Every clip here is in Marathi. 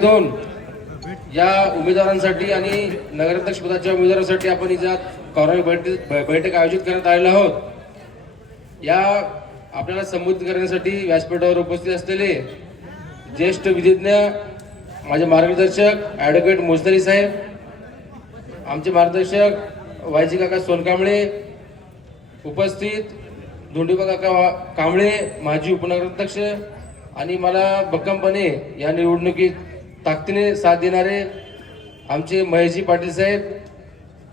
दोन या उमेदवारांसाठी आणि नगराध्यक्ष पदाच्या उमेदवारांसाठी आपण इजात कॉर्नर बैठक आयोजित करण्यात आलेला आहोत। या आपल्याला संबोधित करण्यासाठी व्यासपीठावर उपस्थित असलेले ज्येष्ठ विधिज्ञ माझे मार्गदर्शक ॲडव्होकेट मोजदरी साहेब, आमचे मार्गदर्शक वायजी काका सोनकांबळे, उपस्थित धोंडीबा काका कांबळे माजी उपनगराध्यक्ष आणि मला भक्कमपणे या निवडणुकीत ताकदीने साथ देणारे आमचे महेशजी पाटील साहेब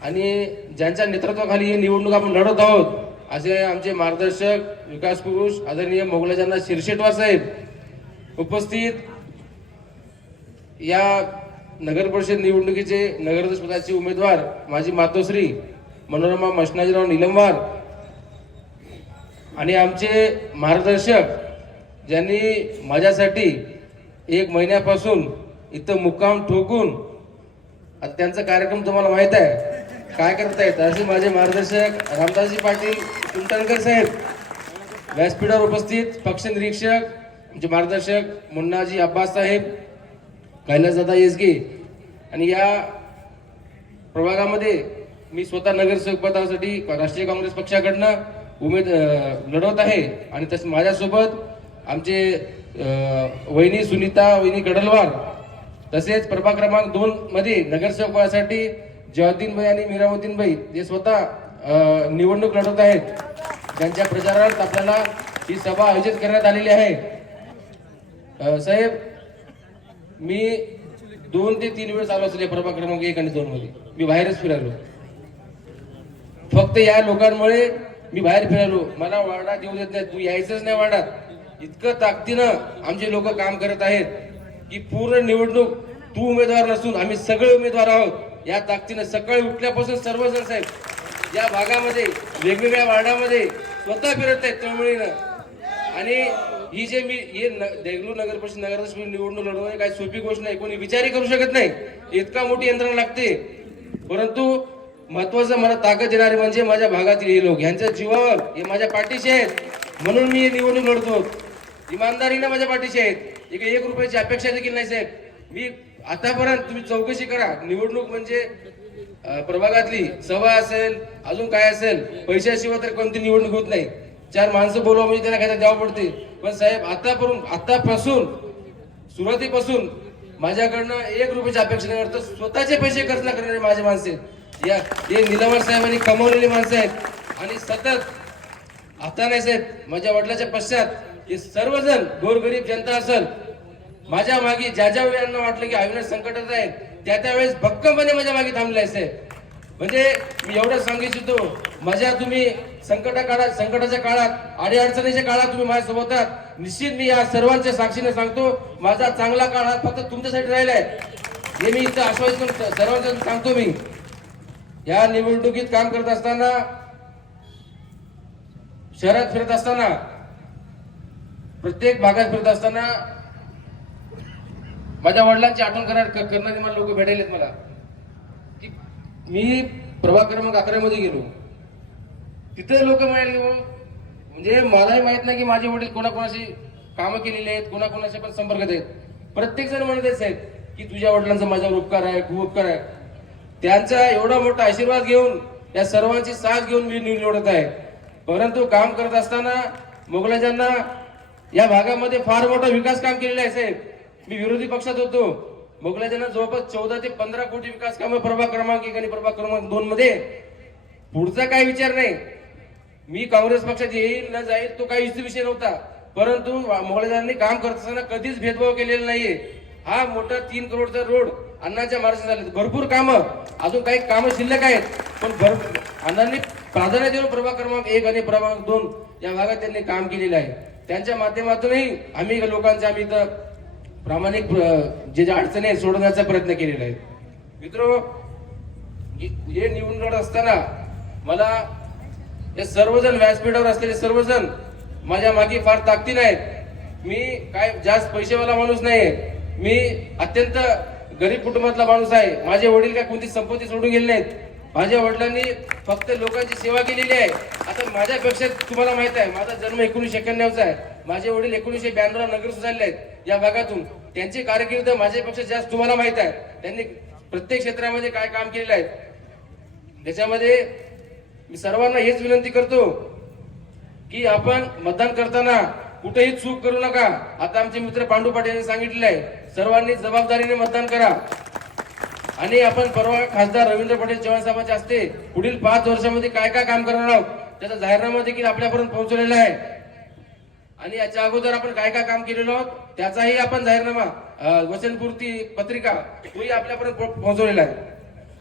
आणि ज्यांच्या नेतृत्वाखाली ही निवडणूक आपण लढत आहोत असे आमचे मार्गदर्शक विकास पुरुष आदरणीय मोगलाजांना शिरशेटवार साहेब, उपस्थित या नगर परिषद निवडणुकीचे नगराध्यक्ष पदाचे उमेदवार माझी मातोश्री मनोरमा मशनाजीराव निलमवार आणि आमचे मार्गदर्शक ज्यांनी माझ्यासाठी 1 महिन्यापासून इथं मुक्काम ठोकून आता त्यांचा कार्यक्रम तुम्हाला माहित आहे काय करतायत, असे माझे मार्गदर्शक रामदासजी पाटील कुंटणकर साहेब, व्यासपीठावर उपस्थित पक्ष निरीक्षक आमचे मार्गदर्शक मुन्नाजी अब्बास साहेब, कैलासदादा येसगे आणि या प्रभागामध्ये मी स्वतः नगरसेवक पदासाठी राष्ट्रीय काँग्रेस पक्षाकडनं लढवत आहे आणि तसं माझ्यासोबत आमचे वहिनी सुनीता वहिनी कडलवार, तसेच प्रभाग क्रमांक 2 मध्ये नगरसेवक पदासाठी जयदीनभाई आणि मीरावतीनभाई जे स्वतः निवडणूक लढवत आहेत, ज्यांच्या प्रचारार्थ आपल्याला ही सभा आयोजित करण्यात आलेली आहे। साहेब, मी 2 ते 3 वेळेस आलो असेल प्रभाग क्रमांक 1 आणि 2 मध्ये, मी बाहेरच फिरालो। फक्त या लोकांमुळे मी बाहेर फिरालो, मला वार्डात येऊ देत नाही, तू यायचंच नाही वार्डात। इतकं ताकदीनं आमचे लोक काम करत आहेत की पूर्ण निवडणूक तू उमेदवार नसून आम्ही सगळे उमेदवार आहोत या ताकदीनं सकाळी उठल्यापासून सर्वजण साहेब या भागामध्ये वेगवेगळ्या वार्डामध्ये स्वतः फिरत आहेत तळमळीनं। आणि ही जे मी हे देगलूर नगर परिषद नगराध्यक्ष निवडणूक लढवणे काही सोपी गोष्ट नाही, कोणी विचारही करू शकत नाही, इतका मोठी यंत्रणा लागते। परंतु महत्वाचं मला ताकद देणारे म्हणजे माझ्या भागातील हे लोक, यांच्या जीवावर हे माझ्या पाठीशी आहेत, म्हणून मी हे निवडणूक लढतो। इमानदारीने माझ्या पाठीशी आहेत, 1 रुपयाची अपेक्षा देखील नाही साहेब। मी आतापर्यंत तुम्ही चौकशी करा, निवडणूक म्हणजे प्रभागातली सभा असेल अजून काय असेल, पैशाशिवाय तर कोणती निवडणूक होत नाही। 4 माणसं बोलवा म्हणजे त्यांना काय द्यावं पडते, पण साहेब आतापासून सुरुवातीपासून माझ्याकडनं 1 रुपयाची अपेक्षा नाही करतो, स्वतःचे पैसे खर्च करणारे माझे माणसे या हे निलमवार साहेबांनी कमवलेली माणसं आहेत। आणि सतत आता नाही साहेब, माझ्या वडिलाच्या पश्चात हे सर्वजण गोरगरीब जनता असेल माझ्या मागे, ज्या वेळी यांना वाटलं की अविनाश संकटात आहे त्यावेळेस भक्कमपणे माझ्या मागे थांबले आहे। म्हणजे मी एवढं सांगू इच्छितो, माझ्या तुम्ही संकटाच्या काळात अडीअडचणीच्या काळात तुम्ही माझ्यासोबत आहात, निश्चित मी या सर्वांच्या साक्षीने सांगतो माझा चांगला काळ हा फक्त तुमच्यासाठी राहिलाय, हे मी इथं आश्वासन सर्वांना सांगतो। मी या निवडणुकीत काम करत असताना, शहरात फिरत असताना, प्रत्येक भागात फिरत असताना माझ्या वडिलांची आठवण करणारे मला लोक भेटायलेत मला की मी प्रभाग क्रमांक 11 मध्ये गेलो, तिथे लोक म्हणाले म्हणजे मलाही माहित नाही की माझे वडील कोणाकोणाशी कामं केलेली आहेत, कोणाकोणाशी पण संपर्कात आहेत। प्रत्येक जण म्हणत आहेत साहेब की तुझ्या वडिलांचा माझ्यावर उपकार आहे, खूप उपकार आहे। त्यांचा एवढा मोठा आशीर्वाद घेऊन या सर्वांची साथ घेऊन मी निवडत आहे। परंतु काम करत असताना मोगलाजांना या भागामध्ये फार मोठा विकास काम केलेला आहे साहेब। मी विरोधी पक्षात होतो, मोगलाजांना जवळपास 14 ते 15 कोटी विकास कामे प्रभाग क्रमांक 1 आणि प्रभाग क्रमांक 2 मध्ये, पुढचा काही विचार नाही, मी काँग्रेस पक्षात येईल न जाईल तो काही विषय नव्हता। परंतु मोगलाजांनी काम करत असताना कधीच भेदभाव केलेला नाहीये। हा मोठा 3 करोडचा रोड अण्णांच्या मार्गदर्शनात झाले, भरपूर कामं अजून काही कामं शिल्लक आहेत, पण अण्णांनी प्राधान्य देऊन प्रभाग क्रमांक 1 आणि प्रभाग 2 या भागात त्यांनी काम केलेलं आहे। त्यांच्या माध्यमातूनही आम्ही इथं प्रामाणिक जे अडचणी आहेत सोडवण्याचा प्रयत्न केलेला आहे। मित्रो, हे निवडून लढत असताना मला हे सर्वजण व्यासपीठावर असलेले सर्वजण माझ्या मागे फार ताकदीने आहेत। मी काय जास्त पैसेवाला माणूस नाहीये, मी अत्यंत गरीब कुटुंबातला माणूस आहे। माझे वडील काय कोणती संपत्ती सोडून गेले नाहीत, माझ्या वडिलांनी फक्त लोकांची सेवा केलेली आहे। आता माझ्यापेक्षा तुम्हाला माहित आहे माझा जन्म 1991 चा आहे, माझे वडील 1992 ला नगरसेवक झाले आहेत या भागातून. त्यांची कारकीर्द माझ्यापेक्षा जास्त तुम्हाला माहित आहे. त्यांनी प्रत्येक क्षेत्रामध्ये काय काम केलेलं आहे. त्याच्यामध्ये मी सर्वांना हेच विनंती करतो की आपण मतदान करताना कुठेही चूक करू नका. आता आमचे मित्र पांडू पाटील यांनी सांगितलेलं आहे, सर्वांनी जबाबदारीने मतदान करा. आणि आपण परवा खासदार रवींद्र पाटील चव्हाण साहेबांचे असते पुढील 5 वर्षामध्ये काय काय काम करणार आहोत त्याचा जाहीरनामा देखील आपल्यापर्यंत पोहोचलेला आहे. आणि याच्या अगोदर आपण काय काय काम केलेलो आहोत त्याचाही आपण जाहीरनामा वचनपूर्ती पत्रिका तोही आपल्यापर्यंत पोहोचवलेला आहे.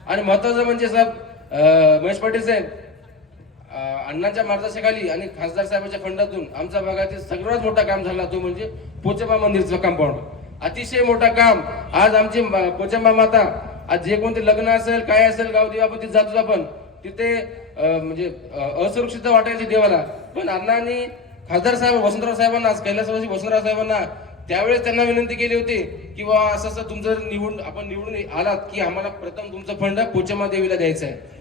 आणि महत्वाचं म्हणजे साहेब महेश पाटील साहेब अण्णांच्या मार्गदर्शनाखाली आणि खासदार साहेबांच्या फंडातून आमच्या भागातील सर्वात मोठा काम झाला तो म्हणजे पोचंबा मंदिरचं कंपाऊंड. अतिशय मोठा काम. आज आमची पोचंबा माता आज जे कोणते लग्न असेल काय असेल गाव देवापतीत जातो आपण तिथे म्हणजे असुरक्षितता वाटायची देवाला. पण अण्णांनी खासदार साहेब वसंतराव साहेबांना कैलासवासी वसंतराव साहेबांना त्यावेळेस त्यांना विनंती केली होती की बाबा असं तुमचं आपण निवडून आलात की आम्हाला प्रथम तुमचं फंड पोचंबा देवीला द्यायचं आहे.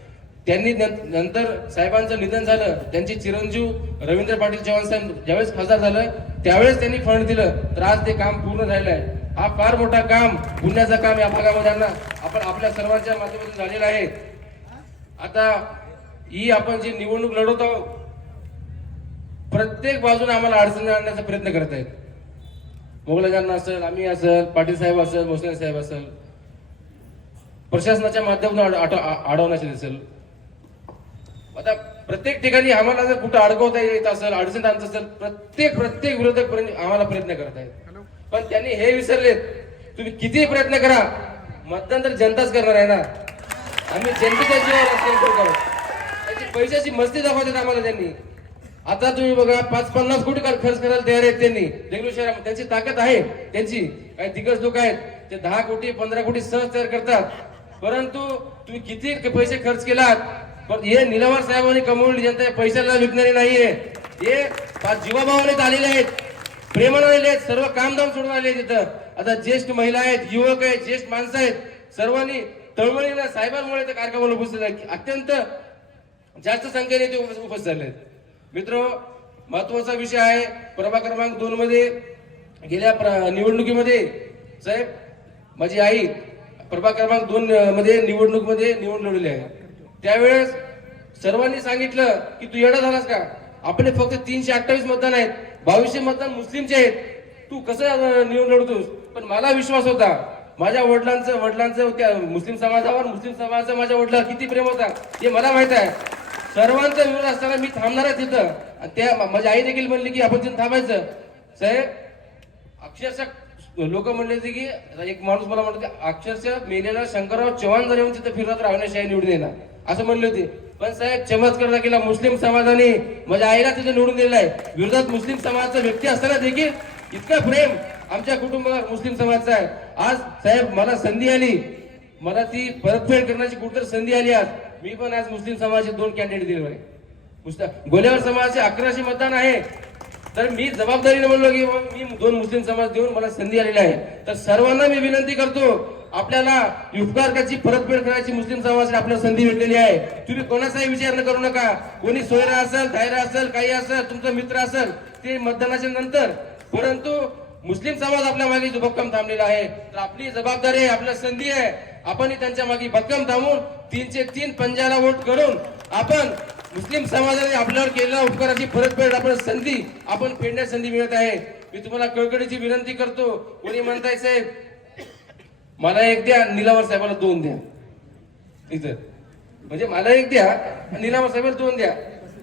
त्यांनी नंतर साहेबांचं निधन झालं. त्यांचे चिरंजीव रवींद्र पाटील चव्हाण साहेब ज्यावेळेस खासदार झालं त्यावेळेस त्यांनी फंड दिलं तर आज ते काम पूर्ण झालेलं आहे. हा फार मोठा काम पुण्याचं काम या भागामध्ये आपण आपल्या सर्वांच्या माध्यमातून झालेलं आहे. आता ही आपण जी निवडणूक लढवत आहोत प्रत्येक बाजूने आम्हाला अडचणी आणण्याचा प्रयत्न करत आहेत. मोगलाजांना असेल, आम्ही असेल, पाटील साहेब असेल, भोसले साहेब असेल, प्रशासनाच्या माध्यमातून अडवण्याचे दिसेल. आता प्रत्येक ठिकाणी आम्हाला जर कुठं अडकवता येत असेल, अडचण आणत असेल प्रत्येक विरोधक आम्हाला प्रयत्न करत आहेत. पण त्यांनी हे विसरलेत तुम्ही किती प्रयत्न करा मतदान तर जनताच करणार आहे ना. आम्ही जनतेच्या जीवावर त्याची पैशाची मस्ती दाखवतात आम्हाला त्यांनी. आता तुम्ही बघा 5-50 कोटी खर्च करायला तयार आहेत त्यांनी देगलूर शहरामध्ये. त्यांची ताकद आहे त्यांची. काही दिग्गज लोक आहेत ते 10 कोटी 15 कोटी सहज तयार करतात. परंतु तुम्ही किती पैसे खर्च केलात पण हे निलवार साहेबांनी कमवलेली जनता पैशाला विकणारी नाहीये. हे जीवाभावाने आलेले आहेत, प्रेमाने आलेले आहेत, सर्व कामधाम सोडून आले तिथं. आता ज्येष्ठ महिला आहेत, युवक आहेत, ज्येष्ठ माणसं आहेत, सर्वांनी तळमळीनं साहेबांमुळे त्या कार्यक्रमाला उपस्थित आहे. अत्यंत जास्त संख्येने ते उपस्थित झाले आहेत. मित्र, महत्वाचा विषय आहे प्रभाग क्रमांक 2 मध्ये गेल्या निवडणुकीमध्ये साहेब माझी आई प्रभाग क्रमांक 2 मध्ये निवडणूक मध्ये निवडून लढवली आहे. त्यावेळेस सर्वांनी सांगितलं की तू येडा झालास का, आपले फक्त 328 मतदान आहेत, 2200 मतदान मुस्लिमचे आहेत, तू कसं निवडून लढतोस. पण मला विश्वास होता माझ्या वडिलांचं त्या मुस्लिम समाजावर, मुस्लिम समाजाचा माझ्या वडिलांवर किती प्रेम होता हे मला माहित आहे. सर्वांचा विरोध असताना मी थांबणार आहे तिथं. त्या माझी आई देखील म्हणली की आपण तिथं थांबायचं. साहेब अक्षरशः लोक म्हणले होते की एक माणूस मला म्हणतो अक्षरशः मेलेला शंकरराव चव्हाण जर येऊन तिथं फिरत राहण्याशाही निवडून येणार असं म्हणले होते. पण साहेब चमत्कार केला मुस्लिम समाजाने माझ्या आईला तिथे निवडून दिलेला आहे. विरोधात मुस्लिम समाजाचा व्यक्ती असताना देखील इतका प्रेम आमच्या कुटुंबावर मुस्लिम समाजाचा आहे. आज साहेब मला संधी आली, मला ती परतफेड करण्याची कुठेतरी संधी आली. आज मी पण आज मुस्लिम समाजाचे 2 कॅन्डिडेट दिले आहे. गोलेवार समाजाचे 1100 मतदान आहे. तर मी जबाबदारीने म्हणलो की मी 2 मुस्लिम समाज देऊन मला संधी आलेली आहे. तर सर्वांना मी विनंती करतो आपल्याला उपकारकाची परतफेड करायची मुस्लिम समाजाला आपल्याला संधी भेटलेली आहे. तुम्ही कोणाचाही विचार न करू नका. कोणी सोयरा असेल, धायरा असेल, काही असेल, तुमचा मित्र असेल ते मतदानाच्या नंतर. परंतु मुस्लिम समाज आपल्या मागे जो भक्कम थांबलेला आहे तर आपली जबाबदारी आहे, आपल्याला संधी आहे. आपण त्यांच्या मागे भक्कम थांबून 303 पंजाला वोट करून आपण मुस्लिम समाजाने आपल्यावर केलेल्या उपकाराची परतफेड आपण संधी आपण फेडण्यास संधी मिळत आहे. मी तुम्हाला कळकळीची विनंती करतो. कोणी म्हणताय साहेब मला 1 द्या, निलावर साहेबाला 2 द्या. इथं म्हणजे मला 1 द्या, निलावर साहेबाला 2 द्या.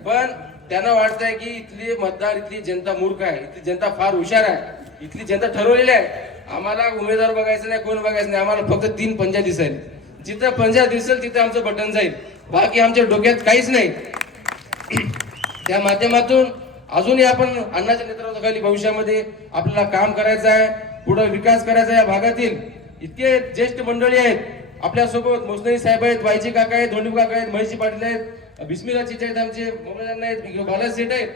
पण त्यांना वाटतंय की इथली मतदार, इथली जनता मूर्ख आहे, इथली जनता फार हुशार आहे, इथली जनता ठरवलेली आहे. आम्हाला उमेदवार बघायचं नाही, कोण बघायचं नाही, आम्हाला फक्त 3 पंजा दिसेल. जिथं पंजा दिसेल तिथं आमचं बटन जाईल, बाकी आमच्या डोक्यात काहीच नाही. त्या माध्यमातून अजूनही आपण अण्णाच्या नेतृत्वाखाली भविष्यामध्ये आपल्याला काम करायचं आहे, पुढे विकास करायचा आहे. या भागातील इतके ज्येष्ठ मंडळी आहेत आपल्यासोबत. मोसनई साहेब आहेत, वायचे काका आहेत, धोंडी काका आहेत, महेशजी पाटील आहेत, बिस्मिल्ला चिचे आहेत, आमचे मोगलाजांना आहेत, बालाजी सेठ आहेत.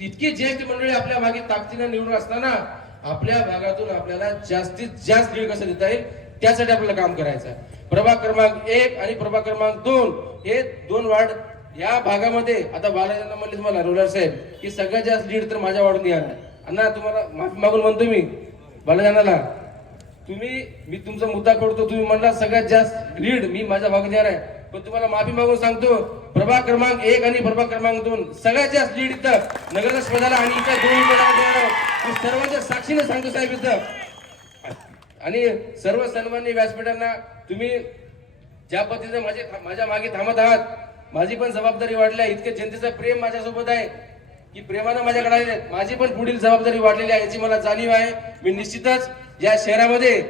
इतकी ज्येष्ठ मंडळी आपल्या मागे ताकदीने निवडून असताना आपल्या भागातून आपल्याला जास्तीत जास्त लीड कसं देता येईल त्यासाठी आपल्याला काम करायचं आहे. प्रभाग क्रमांक 1 आणि प्रभाग क्रमांक 2 हे 2 वार्ड या भागामध्ये. आता बालाजींना म्हणले तुम्हाला रोलर साहेब की सगळ्यात जास्त लीड तर माझ्या वाढून येणार आहे. अण्णा तुम्हाला माफी मागून म्हणतो मी बालाजानाला, मी तुमचा मुद्दा करतो, तुम्ही म्हणला सगळ्यात जास्त लीड मी माझ्या भागात देणार आहे, पण तुम्हाला माफी मागून सांगतो प्रभाग क्रमांक 1 आणि प्रभाग क्रमांक 2 सगळ्यात जास्त लीड इथं नगरच्या स्पर्धाला आणि इथं 2 विकेट सर्वांच्या साक्षीने सांगतो साहेब इथं. आणि सर्व सन्माननीय व्यासपीठांना तुम्ही ज्या पद्धतीने माझ्या मागे थांबत आहात, माझी पण जबाबदारी वाढली, इतके जनतेचं प्रेम माझ्यासोबत आहे की प्रेमानं माझ्याकडे आले, माझी पण पुढील जबाबदारी वाढलेली आहे याची मला जाणीव आहे. मी निश्चितच या शहरामध्ये